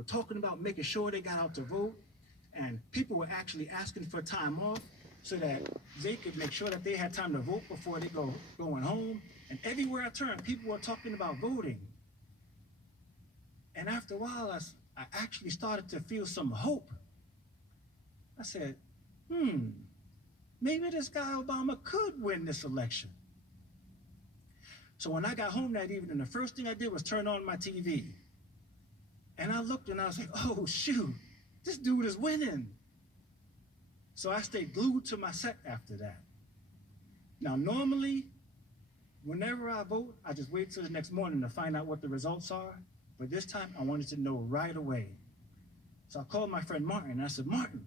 were talking about making sure they got out to vote, and people were actually asking for time off so that they could make sure that they had time to vote before they going home. And everywhere I turned, people were talking about voting. And after a while, I actually started to feel some hope. I said, maybe this guy Obama could win this election. So when I got home that evening, the first thing I did was turn on my TV. And I looked and I was like, oh shoot, this dude is winning. So I stayed glued to my set after that. Now normally, whenever I vote, I just wait till the next morning to find out what the results are. But this time I wanted to know right away. So I called my friend Martin and I said, Martin,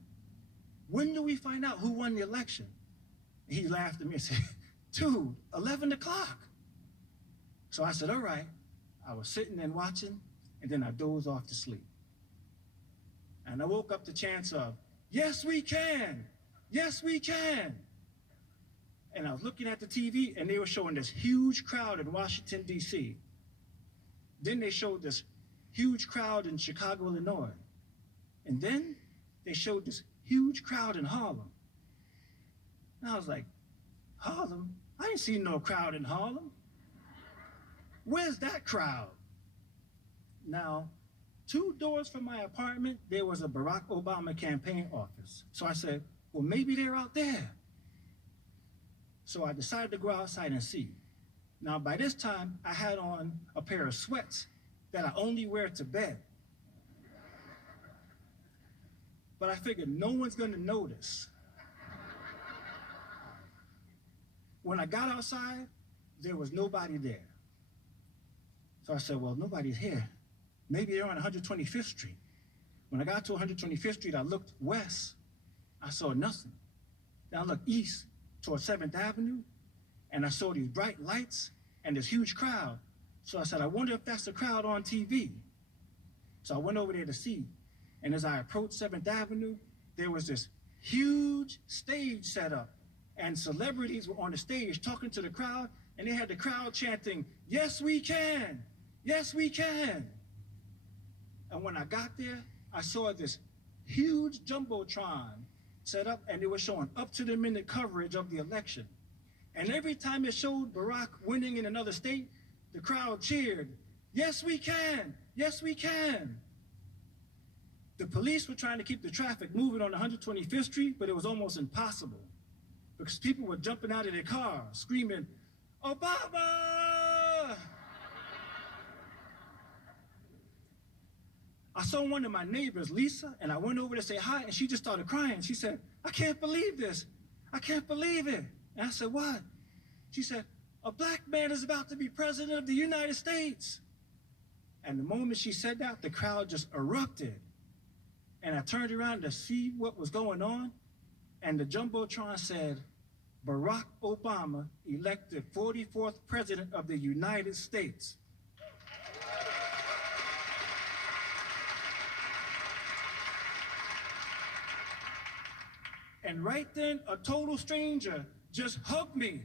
when do we find out who won the election? And he laughed at me and said, dude, 11 o'clock. So I said, all right. I was sitting and watching, and then I dozed off to sleep. And I woke up to chants of, yes, we can. Yes, we can. And I was looking at the TV, and they were showing this huge crowd in Washington, D.C. Then they showed this huge crowd in Chicago, Illinois. And then they showed this huge crowd in Harlem. And I was like, Harlem? I ain't seen no crowd in Harlem. Where's that crowd? Now, 2 doors from my apartment, there was a Barack Obama campaign office. So I said, well, maybe they're out there. So I decided to go outside and see. Now, by this time, I had on a pair of sweats that I only wear to bed. But I figured no one's gonna notice. When I got outside, there was nobody there. So I said, well, nobody's here. Maybe they're on 125th Street. When I got to 125th Street, I looked west. I saw nothing. Then I looked east toward 7th Avenue, and I saw these bright lights and this huge crowd. So I said, I wonder if that's the crowd on TV. So I went over there to see. And as I approached 7th Avenue, there was this huge stage set up. And celebrities were on the stage talking to the crowd, and they had the crowd chanting, yes, we can. Yes, we can. And when I got there, I saw this huge Jumbotron set up, and it was showing up-to-the-minute coverage of the election. And every time it showed Barack winning in another state, the crowd cheered, yes, we can. Yes, we can. The police were trying to keep the traffic moving on 125th Street, but it was almost impossible because people were jumping out of their cars, screaming, Obama! I saw one of my neighbors, Lisa, and I went over to say hi, and she just started crying. She said, I can't believe this. I can't believe it. And I said, what? She said, a black man is about to be president of the United States. And the moment she said that, the crowd just erupted. And I turned around to see what was going on, and the Jumbotron said, Barack Obama elected 44th president of the United States. And right then, a total stranger just hugged me,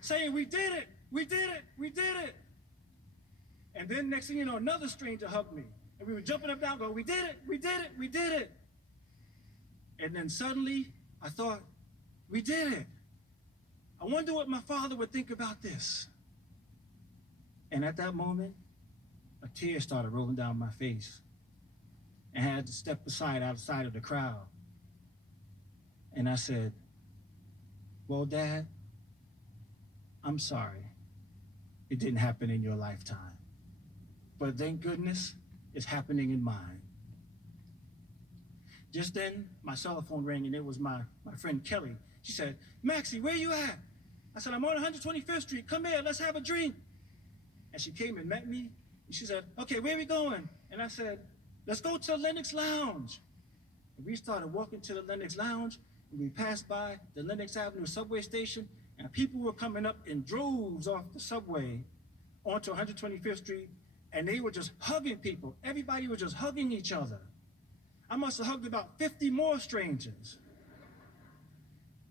saying, we did it, we did it, we did it. And then next thing you know, another stranger hugged me. And we were jumping up and down, going, we did it, we did it, we did it. And then suddenly, I thought, we did it. I wonder what my father would think about this. And at that moment, a tear started rolling down my face. And I had to step aside outside of the crowd. And I said, well, Dad, I'm sorry. It didn't happen in your lifetime. But thank goodness it's happening in mine. Just then, my cell phone rang, and it was my friend Kelly. She said, Maxie, where you at? I said, I'm on 125th Street. Come here, let's have a drink. And she came and met me. And she said, okay, where are we going? And I said, let's go to Lenox Lounge. And we started walking to the Lenox Lounge. We passed by the Lenox Avenue subway station, and people were coming up in droves off the subway onto 125th Street, and they were just hugging people. Everybody was just hugging each other. I must have hugged about 50 more strangers.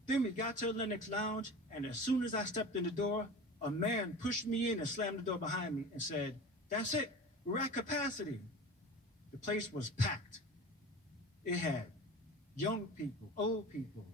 Then we got to the Lenox Lounge, and as soon as I stepped in the door, a man pushed me in and slammed the door behind me and said, that's it, we're at capacity. The place was packed. It had young people, old people,